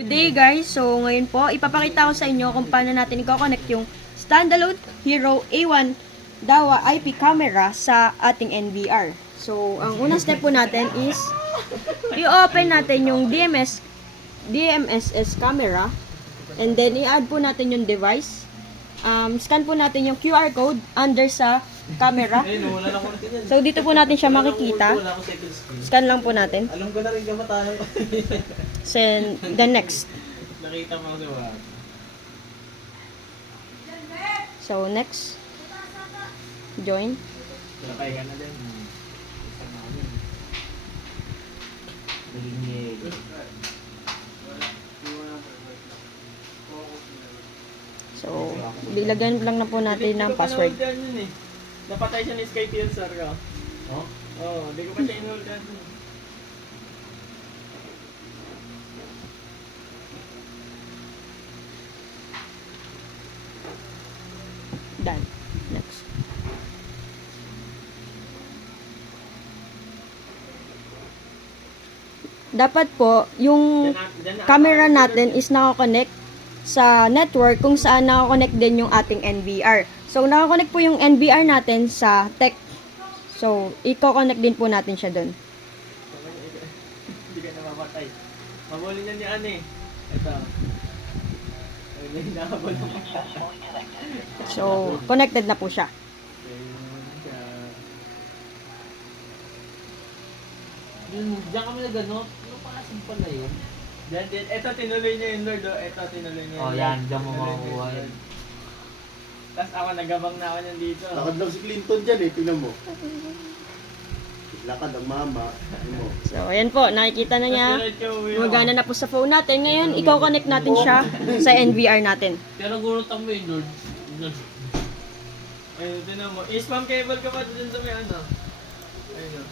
Today guys, so ngayon po, ipapakita ko sa inyo kung paano natin i-connect yung standalone Hero A1 Dawa IP camera sa ating NVR. So, ang unang step po natin is i-open natin yung DMSS camera and then i-add po natin yung device. Scan po natin yung QR code under sa camera. So, dito po natin siya makikita. Scan lang po natin. Alam ko na rin kamatahan ko. Then, the next. Nakita mo sa wala. So, next. Join. Nakay ka na din. Naging So, ilagyan lang na po natin ng password. Napatay siya ni Sky Pilsar ka. Oh? Oo, hindi ko pa siya in-hold yan. Done. Next. Dapat po, yung camera natin is nakakonect sa network kung saan nakakonect din yung ating NVR. So, nakakonect po yung NVR natin sa tech. So, i-connect din po natin siya doon. Hindi ka na mamatay. Mabuli niya ni Ani. Ito. Ay, nahabol mo. So, connected na po siya. Diyan kami na gano'n. Ano pa kasi pala yun? Ito tinuloy niya yung Lord. Ito tinuloy niya. Oh, yan. Diyan mo makukuha yun. Tapos ako nagabang na ako niyan dito. Lakad lang si Clinton dyan eh, tingnan mo. Lakad ang mama. Tingnan mo. So, ayan po, nakikita na niya. Gumagana na po sa phone natin. Ngayon, ikaw-connect natin siya sa NVR natin. Pero gurutan mo yun, Lord. Ayun, tinan mo. I-spam cable ka pa dun sa may ano. Ayun o.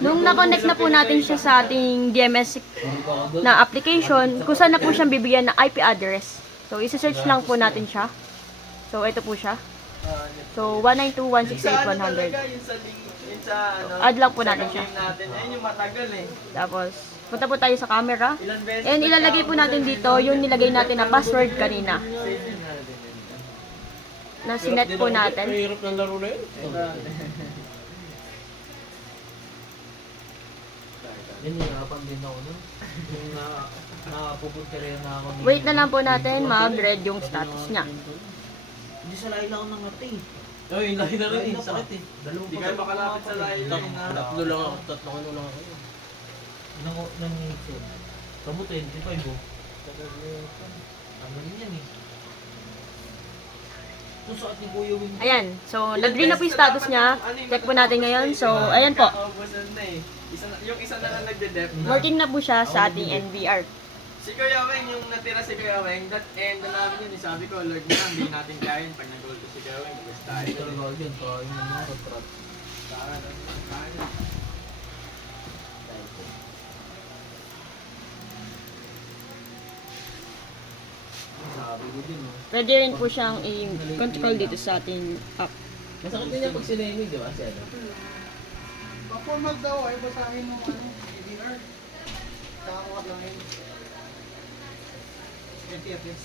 Nung na-connect na po natin siya sa ating DMS na application, kung saan na po siyang bibigyan ng IP address. So, isa-search lang po natin siya. So, ito po siya. So, 192.168.100. Yun sa ano. Add lang po natin siya. Game natin. Ayun yung matagal eh. Tapos, punta po tayo sa camera. Ilan beses And ilalagay po natin dito yung nilagay natin na password kanina. Na sinet po natin. Mahirap ng laro na yun. Yan, nahirapan din ako nun. Yung nakapupunta rin na ako. Wait na lang po natin mag-read yung status niya. Hindi sa lahi lang ako nangatay. Oo, yung lahi na rin eh. Sakit eh. Hindi kayo makalapit sa layo. Tatlo lang ako. Tatlong ano lang ako. Nang ngipin. Kamu 25 oh. Ano rin yan eh. Ito sa ating Kuya Win. Ayan. So, nag-read na po yung status niya. Check po natin ngayon. So, ayan po. Yung isa na lang nagde-dep. Working na po siya sa ating NVR. Si Kuya Weng, yung natira si Kuya Weng, that end na namin yun. Sabi ko, Lord na, hindi natin kain. Pag nag-goal ko si Kuya Weng, gusto tayo. Ito lang ako din. Kain mo mga katrat. Sabi ko din oh. Pwede rin po siyang i-control dito sa ating app. Masakit din yan pag sinamig, di ba? Siya, no? Pa-format daw ay basahin mo ano, EDR. Kakawat lang yun. FTFS.